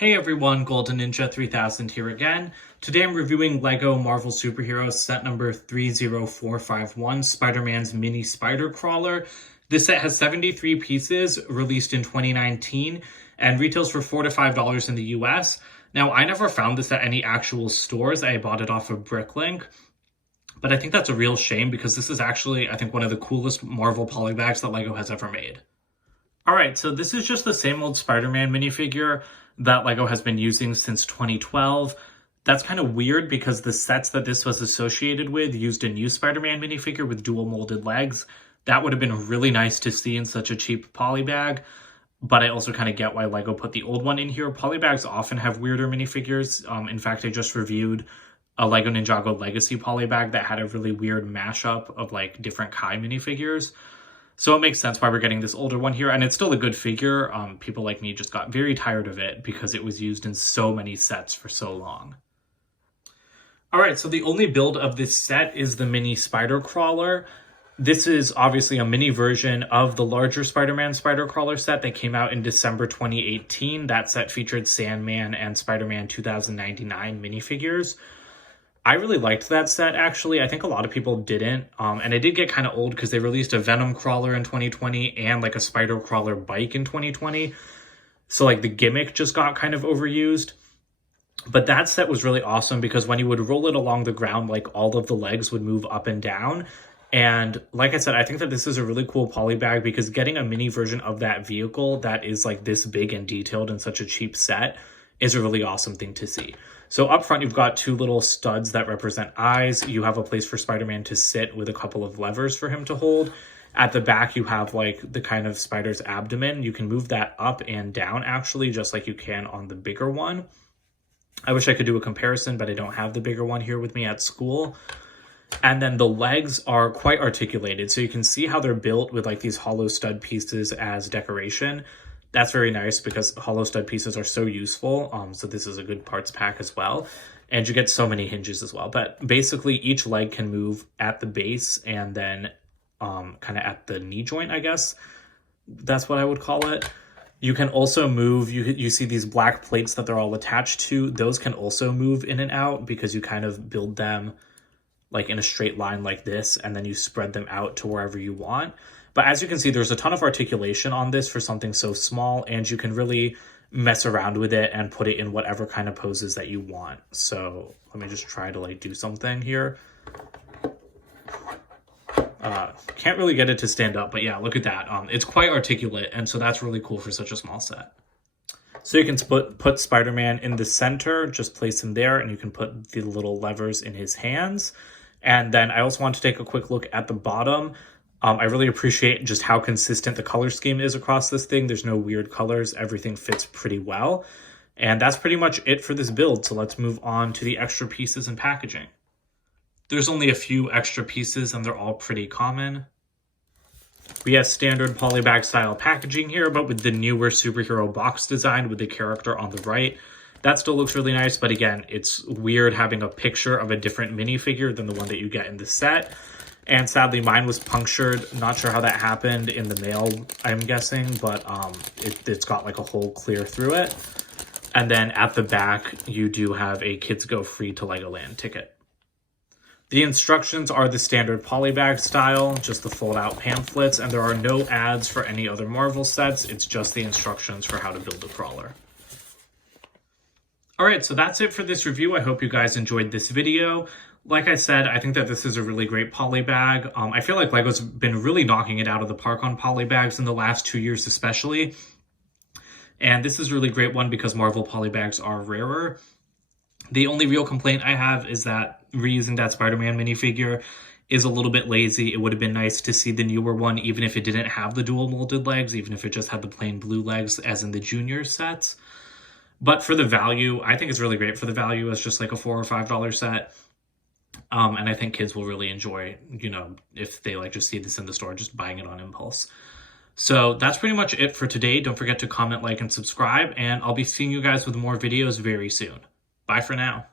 Hey everyone, Golden Ninja 3000 here again. Today I'm reviewing LEGO Marvel Superheroes set number 30451, Spider-Man's Mini Spider Crawler. This set has 73 pieces, released in 2019, and retails for $4 to $5 in the US. Now, I never found this at any actual stores. I bought it off of Bricklink, but I think that's a real shame because this is actually, I think, one of the coolest Marvel polybags that LEGO has ever made. Alright, so this is just the same old Spider-Man minifigure that LEGO has been using since 2012. That's kind of weird because the sets that this was associated with used a new Spider-Man minifigure with dual molded legs. That would have been really nice to see in such a cheap polybag, but I also kind of get why LEGO put the old one in here. Polybags often have weirder minifigures. In fact, I just reviewed a LEGO Ninjago Legacy polybag that had a really weird mashup of like different Kai minifigures. So it makes sense why we're getting this older one here, and it's still a good figure. People like me just got very tired of it because it was used in so many sets for so long. Alright, so the only build of this set is the Mini Spider Crawler. This is obviously a mini version of the larger Spider-Man Spider Crawler set that came out in December 2018. That set featured Sandman and Spider-Man 2099 minifigures. I really liked that set, actually. I think a lot of people didn't. And it did get kind of old because they released a Venom Crawler in 2020 and like a Spider Crawler bike in 2020. So like the gimmick just got kind of overused. But that set was really awesome because when you would roll it along the ground, like all of the legs would move up and down. And like I said, I think that this is a really cool polybag because getting a mini version of that vehicle that is like this big and detailed in such a cheap set is a really awesome thing to see. So up front, you've got two little studs that represent eyes. You have a place for Spider-Man to sit with a couple of levers for him to hold. At the back, you have like the kind of spider's abdomen. You can move that up and down, actually, just like you can on the bigger one. I wish I could do a comparison, but I don't have the bigger one here with me at school. And then the legs are quite articulated. So you can see how they're built with like these hollow stud pieces as decoration. That's very nice because hollow stud pieces are so useful. So this is a good parts pack as well. And you get so many hinges as well. But basically each leg can move at the base and then kind of at the knee joint, I guess. That's what I would call it. You can also move, you see these black plates that they're all attached to. Those can also move in and out because you kind of build them like in a straight line like this, and then you spread them out to wherever you want. But as you can see, there's a ton of articulation on this for something so small, and you can really mess around with it and put it in whatever kind of poses that you want. So let me just try to like do something here. Can't really get it to stand up, but yeah, look at that. It's quite articulate, and so that's really cool for such a small set. So you can put Spider-Man in the center, just place him there, and you can put the little levers in his hands. And then I also want to take a quick look at the bottom. I really appreciate just how consistent the color scheme is across this thing. There's no weird colors. Everything fits pretty well. And that's pretty much it for this build. So let's move on to the extra pieces and packaging. There's only a few extra pieces and they're all pretty common. We have standard polybag style packaging here, but with the newer superhero box design with the character on the right. That still looks really nice, but again, it's weird having a picture of a different minifigure than the one that you get in the set. And sadly, mine was punctured. Not sure how that happened in the mail, I'm guessing, but it's got like a hole clear through it. And then at the back, you do have a Kids Go Free to Legoland ticket. The instructions are the standard polybag style, just the fold-out pamphlets, and there are no ads for any other Marvel sets. It's just the instructions for how to build a crawler. Alright, so that's it for this review. I hope you guys enjoyed this video. Like I said, I think that this is a really great polybag. I feel like LEGO's been really knocking it out of the park on polybags in the last 2 years especially. And this is a really great one because Marvel polybags are rarer. The only real complaint I have is that reusing that Spider-Man minifigure is a little bit lazy. It would have been nice to see the newer one, even if it didn't have the dual molded legs, even if it just had the plain blue legs as in the junior sets. But for the value, I think it's really great for the value as just like a $4 or $5 set. And I think kids will really enjoy, you know, if they like just see this in the store, just buying it on impulse. So that's pretty much it for today. Don't forget to comment, like, and subscribe, and I'll be seeing you guys with more videos very soon. Bye for now.